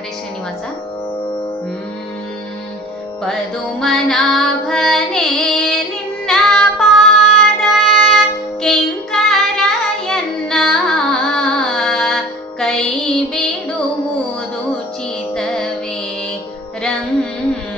ಹರೇ ಶ್ರೀನಿವಾಸ. ಪದುಮನಾಭನೇ ನಿನ್ನ ಪಾದ ಕಿಂಕರಯನ್ನ ಕೈ ಬಿಡುವುದು ಚಿತವೇ ರಂಗ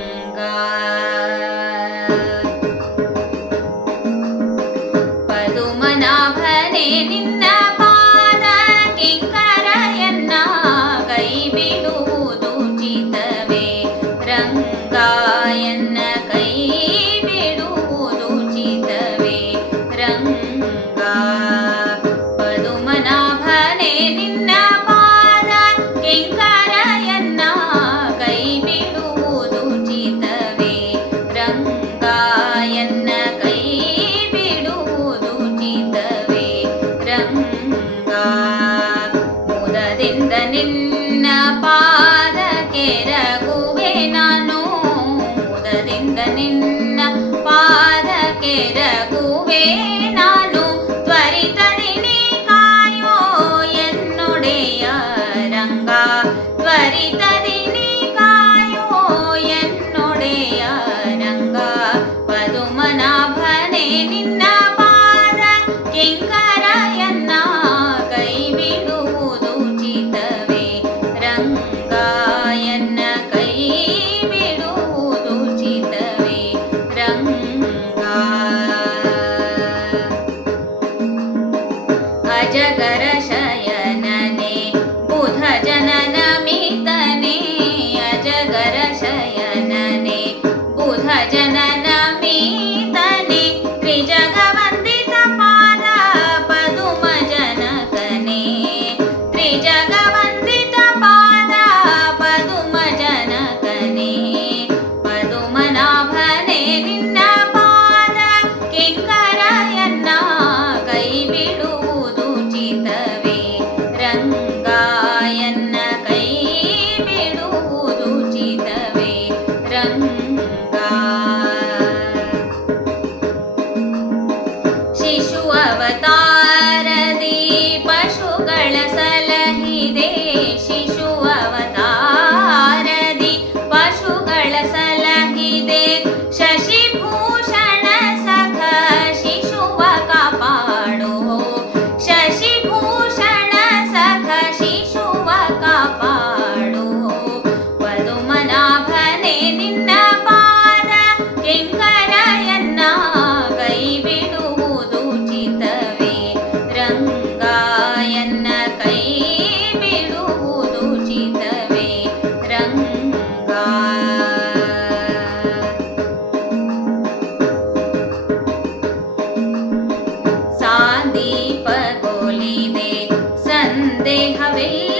will